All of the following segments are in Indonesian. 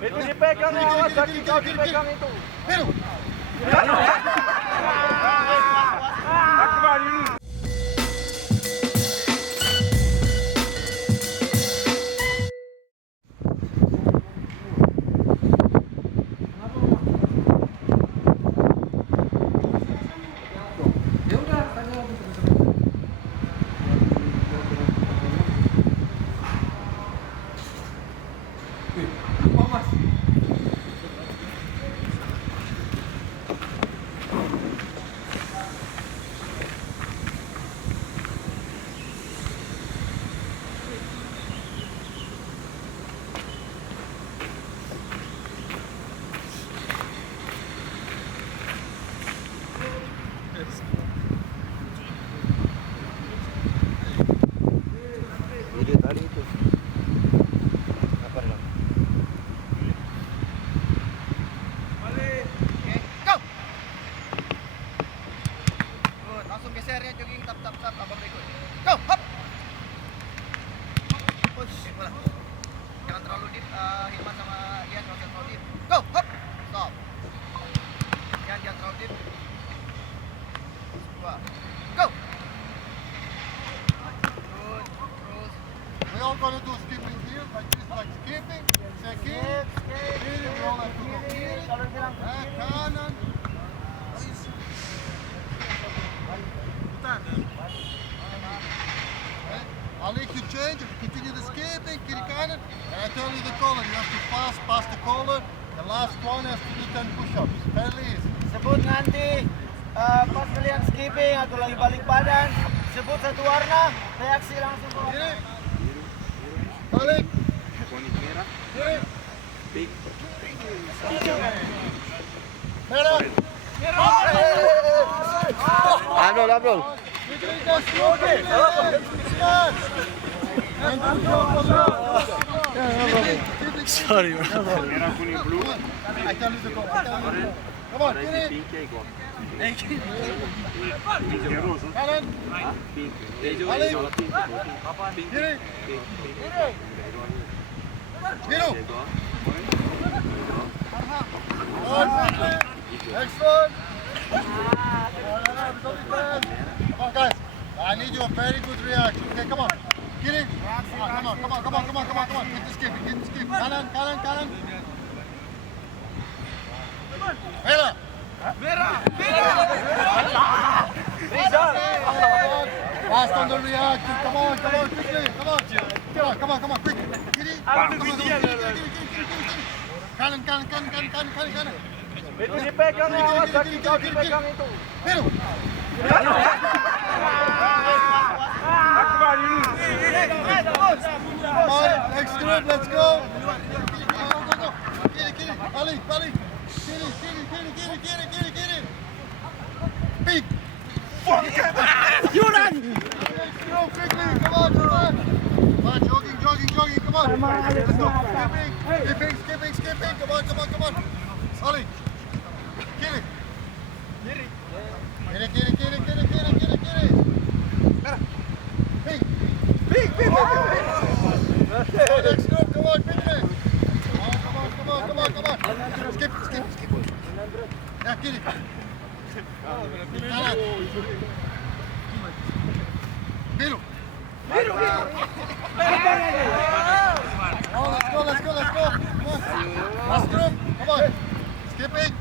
Itu dipegang, awas kaki kau dipegang itu. Biru. Ide tadi itu. Apa dong? Balik. Oke, go. Good, langsung geser ya jogging tap abang berikut. Go, hop. Push, bola. Jangan terlalu deep, Hilman sama Ian jangan terlalu deep. Go, hop. Stop. Jangan terlalu deep. Dua. Go. Good, terus. We all gonna do skipping here, like this, like skipping, skip, here, we all have to go here, back, kanan. Okay. I'll let you change, if you continue the skipping, kiri kanan, and I tell you the collar, you have to pass the collar, the last one has to do 10 push-ups, fairly easy. Sebut nanti pas kalian skipping atau lagi balik badan, sebut satu warna, reaksi langsung ke Kiri, balik, kiri, merah, Abdul. Sorry, I tell you the goal. Come on, kiri. Kanan. Balik. Kiri. Biru. Next one. Come on, guys. I need you a very good reaction. Okay, come on. Kiri. Come on. Get the skip. Kanan. Merah. Fast on the reaction. Come on, quickly. Come on, quick. Kiri. Kanan. Itu dipegang, awas kaki kau dipegang itu. Biru. Come on, next group, let's go. Go. Kiri. Balik. Kiri. Big. You run! Go quickly, come on. Come on, jogging, come on. Let's go. Skipping, come on. Ali. Kiri. Kiri. Big. Next group, come on, quickly. Come on. Skip. Yeah, kiri. Kanan. Biru. Oh, let's go. Come on. Last group, come on. Skipping.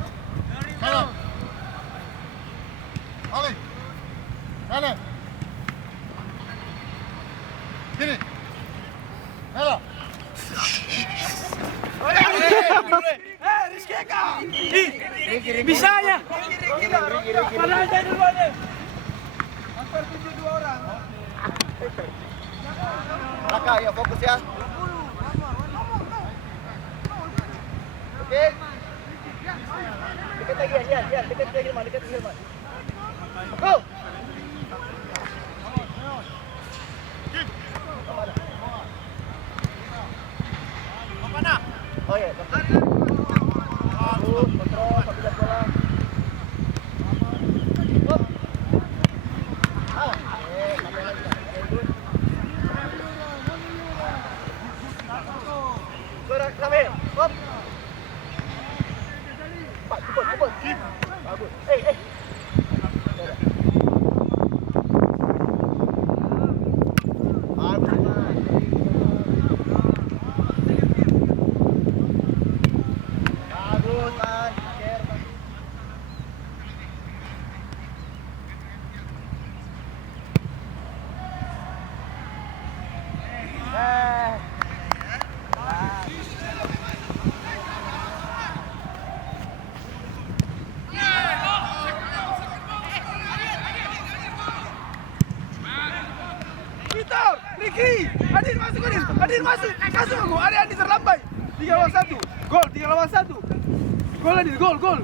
Kanan. Ali. Kanan. Kiri. Merah. Bisanya. Padahal saya duluan deh. Hampir 72 orang. Raka, ya fokus ya. Oke. Dekat lagi ya, dekat ke Hilman. Go. Mana? Oh iya, kontrol, sambil bola. Gerak sambil, hop. Adin masuk aku. Adi terlambai. 3 lawan 1. Gol, 3 lawan 1. Gol Adin, gol.